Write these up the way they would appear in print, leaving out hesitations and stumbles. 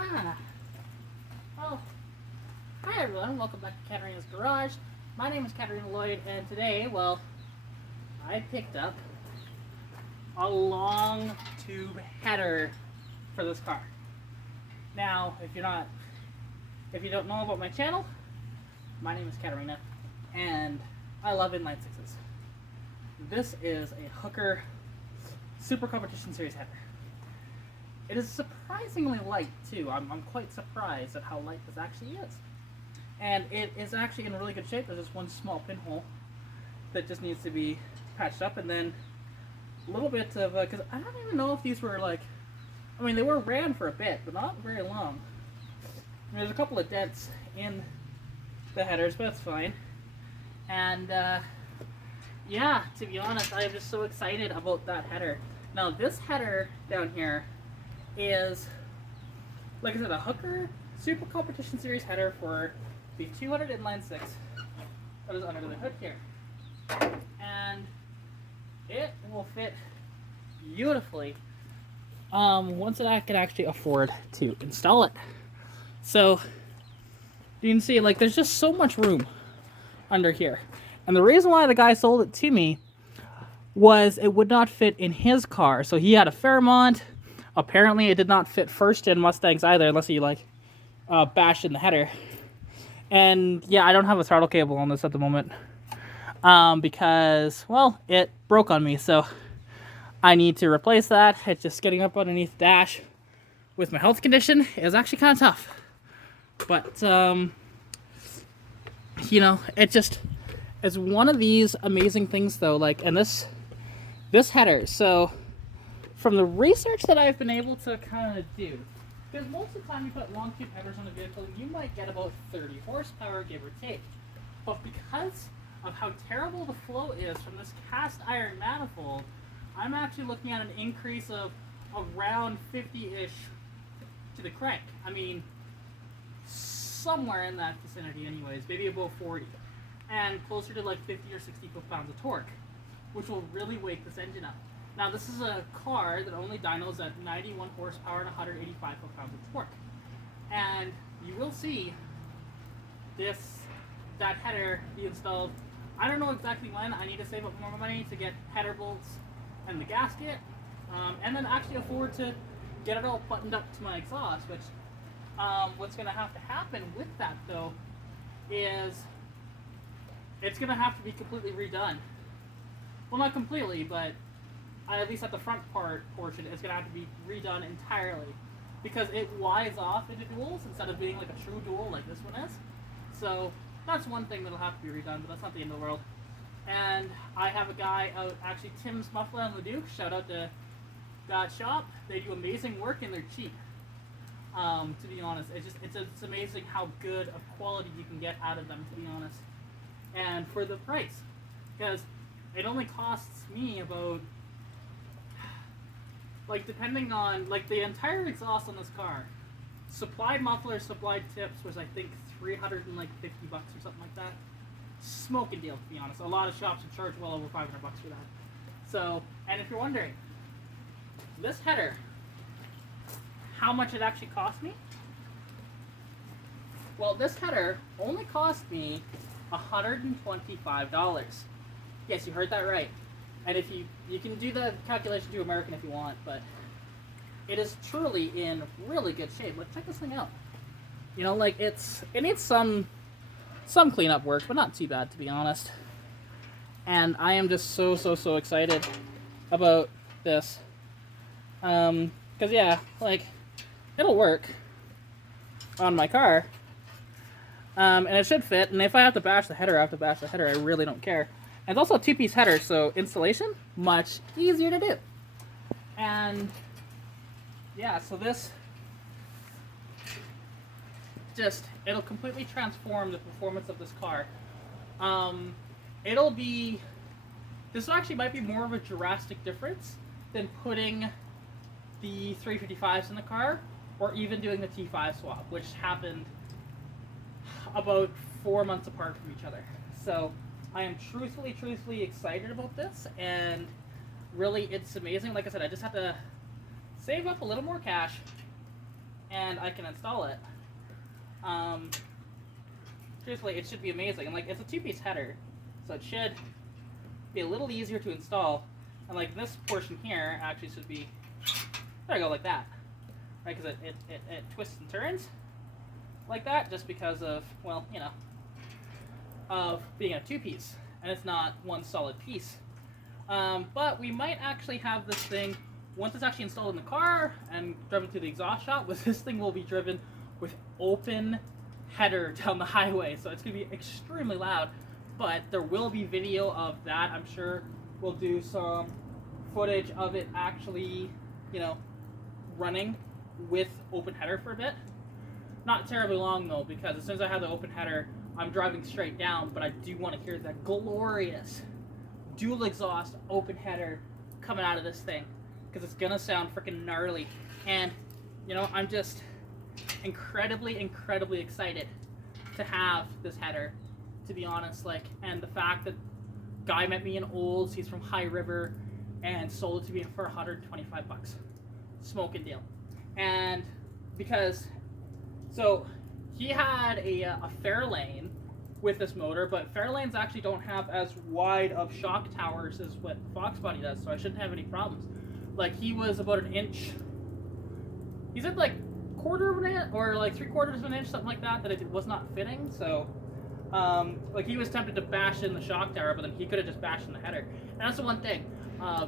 Ah, well, hi everyone, welcome back to Katarina's Garage. My name is Katarina Lloyd, and today, well, I picked up a long tube header for this car. Now, if you don't know about my channel, my name is Katarina, and I love inline sixes. This is a Hooker Super Competition Series header. It is surprisingly light too. I'm quite surprised at how light this actually is. And it is actually in really good shape. There's just one small pinhole that just needs to be patched up, and then a little bit of, because I don't even know if these were like, I mean, they were ran for a bit, but not very long. And there's a couple of dents in the headers, but that's fine. And yeah, to be honest, I am just so excited about that header. Now this header down here is, like I said, a Hooker Super Competition Series header for the 200 inline six that is under the hood here. And it will fit beautifully once I can actually afford to install it. So you can see, like, there's just so much room under here. And the reason why the guy sold it to me was it would not fit in his car. So he had a Fairmont. Apparently it did not fit first gen Mustangs either, unless you like bash in the header. And yeah, I don't have a throttle cable on this at the moment because, well, it broke on me. So I need to replace that. It's just getting up underneath the dash with my health condition is actually kind of tough. But, you know, it just is one of these amazing things though. Like, and this header, so from the research that I've been able to kind of do, because most of the time you put long tube headers on a vehicle, you might get about 30 horsepower, give or take. But because of how terrible the flow is from this cast iron manifold, I'm actually looking at an increase of around 50-ish to the crank. I mean, somewhere in that vicinity anyways, maybe about 40. And closer to like 50 or 60 foot-pounds of torque, which will really wake this engine up. Now this is a car that only dynos at 91 horsepower and 185 foot-pounds of torque. And you will see that header be installed. I don't know exactly when. I need to save up more money to get header bolts and the gasket, and then actually afford to get it all buttoned up to my exhaust, which what's going to have to happen with that though is it's going to have to be completely redone. Well, not completely, but at least at the front portion, it's going to have to be redone entirely because it wides off into duals instead of being like a true dual like this one is. So that's one thing that'll have to be redone, but that's not the end of the world. And I have a guy out, actually Tim's Muffler and Leduc, shout out to that shop. They do amazing work and they're cheap. To be honest, it's amazing how good of quality you can get out of them, to be honest. And for the price, because it only costs me about, like, depending on, like, the entire exhaust on this car, supplied mufflers, supplied tips was, I think, $350 or something like that. Smoking deal, to be honest. A lot of shops would charge well over $500 for that. So, and if you're wondering, this header, how much it actually cost me? Well, this header only cost me $125. Yes, you heard that right. And if you can do the calculation to American if you want, but it is truly in really good shape. Like, check this thing out. You know, like, it needs some cleanup work, but not too bad, to be honest. And I am just so excited about this. Because yeah, like, it'll work on my car. And it should fit, and if I have to bash the header, I have to bash the header. I really don't care. And it's also a two-piece header, so installation, much easier to do. And yeah, so this it'll completely transform the performance of this car. This actually might be more of a drastic difference than putting the 355s in the car, or even doing the T5 swap, which happened about 4 months apart from each other. So I am truthfully excited about this, and really it's amazing. Like I said, I just have to save up a little more cash and I can install it. Truthfully, it should be amazing. And like, it's a 2-piece header, so it should be a little easier to install. And like this portion here actually should be, there I go, like that, right? Because it twists and turns like that, just because of, well, you know, of being a 2-piece, and it's not one solid piece. But we might actually have this thing, once it's actually installed in the car and driven to the exhaust shop, this thing will be driven with open header down the highway, so it's going to be extremely loud. But there will be video of that. I'm sure we'll do some footage of it actually, you know, running with open header for a bit. Not terribly long though, because as soon as I have the open header, I'm driving straight down, but I do want to hear that glorious dual exhaust open header coming out of this thing, because it's gonna sound freaking gnarly. And you know, I'm just incredibly excited to have this header, to be honest. Like, and the fact that guy met me in Olds, he's from High River, and sold it to me for 125 bucks, smoking deal. And because, so he had a Fairlane with this motor, but Fairlanes actually don't have as wide of shock towers as what foxbody does, so I shouldn't have any problems. Like, he was about an inch, he said like quarter of an inch or like 3/4 of an inch, something like that, that it was not fitting. So like, he was tempted to bash in the shock tower, but then he could have just bashed in the header. And that's the one thing,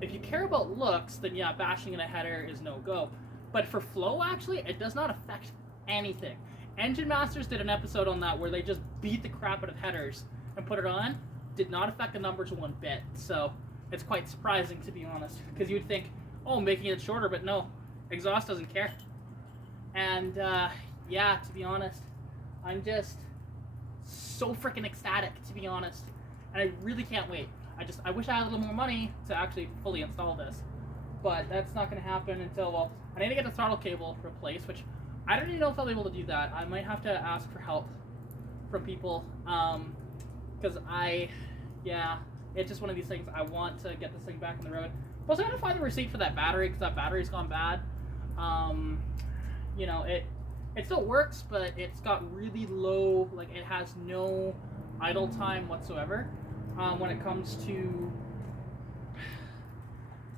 if you care about looks, then yeah, bashing in a header is no go. But for flow, actually, it does not affect anything. Engine Masters did an episode on that where they just beat the crap out of headers and put it on. Did not affect the numbers one bit. So it's quite surprising, to be honest, because you would think, oh, making it shorter, but no, exhaust doesn't care. And yeah, to be honest, I'm just so freaking ecstatic, to be honest, and I really can't wait. I wish I had a little more money to actually fully install this, but that's not going to happen until, well, I need to get the throttle cable replaced, which I don't even know if I'll be able to do that. I might have to ask for help from people, because yeah, it's just one of these things. I want to get this thing back on the road. Plus, I gotta find the receipt for that battery, because that battery's gone bad. You know, it still works, but it's got really low, like, it has no idle time whatsoever when it comes to.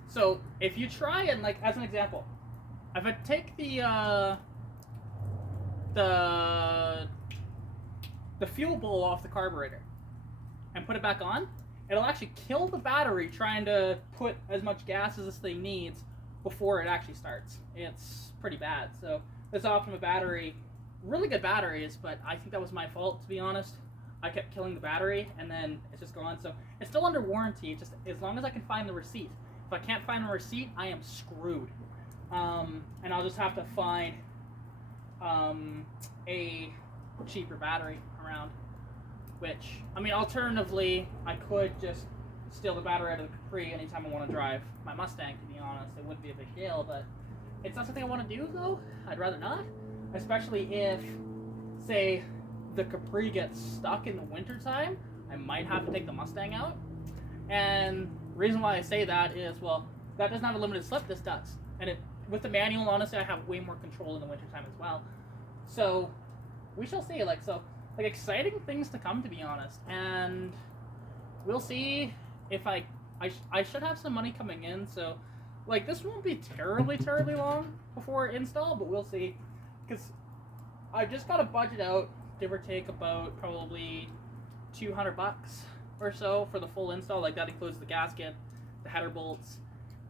So if you try and, like, as an example, if I take the fuel bowl off the carburetor and put it back on, it'll actually kill the battery trying to put as much gas as this thing needs before it actually starts. It's pretty bad. So this Optima battery, really good batteries, but I think that was my fault, to be honest. I kept killing the battery and then it's just gone. So it's still under warranty, just as long as I can find the receipt. If I can't find the receipt, I am screwed. And I'll just have to find a cheaper battery around, which, I mean, alternatively, I could just steal the battery out of the Capri anytime I want to drive my Mustang, to be honest. It wouldn't be a big deal, but it's not something I want to do, though. I'd rather not, especially if, say, the Capri gets stuck in the wintertime. I might have to take the Mustang out. And the reason why I say that is, well, that doesn't have a limited slip, this does. And it, with the manual, honestly, I have way more control in the wintertime as well. So we shall see. Like, so, like, exciting things to come, to be honest. And we'll see if I should have some money coming in. So, like, this won't be terribly long before install, but we'll see. Because I just got a budget out, give or take, about probably 200 bucks or so for the full install. Like, that includes the gasket, the header bolts,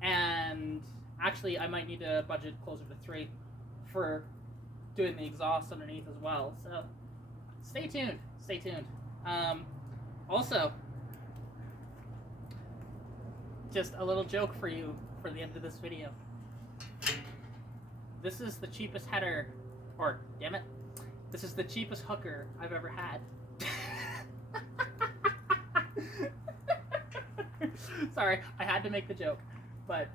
and actually I might need to budget closer to 3 for doing the exhaust underneath as well. So stay tuned. Also, just a little joke for you for the end of this video. This is the cheapest header, or damn it, this is the cheapest hooker I've ever had. Sorry, I had to make the joke. But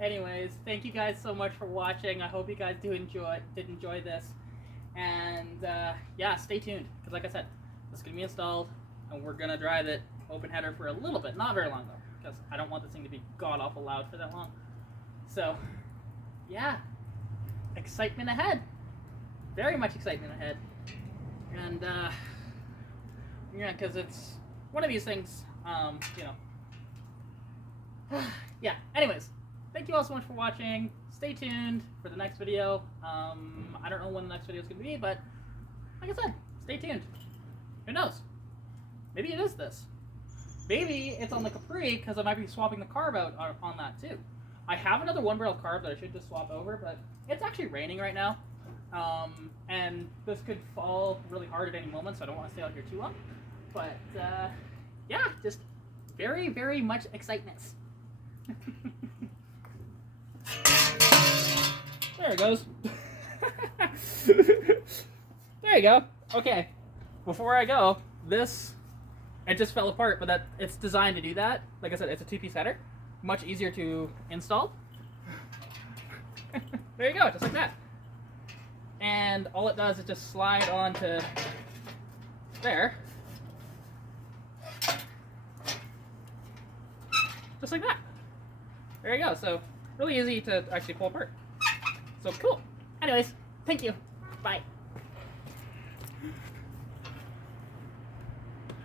anyways, thank you guys so much for watching. I hope you guys did enjoy this. And yeah, stay tuned, because like I said, this is going to be installed, and we're going to drive it open header for a little bit. Not very long, though, because I don't want this thing to be god-awful loud for that long. So, yeah, excitement ahead. very much excitement ahead. And, yeah, because it's one of these things, you know. Yeah, anyways, thank you all so much for watching. Stay tuned for the next video. I don't know when the next video is going to be, but like I said, stay tuned. Who knows? Maybe it is this. Maybe it's on the Capri, because I might be swapping the carb out on that too. I have another 1-barrel carb that I should just swap over, but it's actually raining right now. And this could fall really hard at any moment, so I don't want to stay out here too long. But, yeah, just very, very much excitement. There it goes. There you go. Okay, before I go, it just fell apart, but it's designed to do that. Like I said, it's a 2-piece header. Much easier to install. There you go, just like that. And all it does is just slide onto there. Just like that. There you go. So really easy to actually pull apart. So cool. Anyways, thank you. Bye.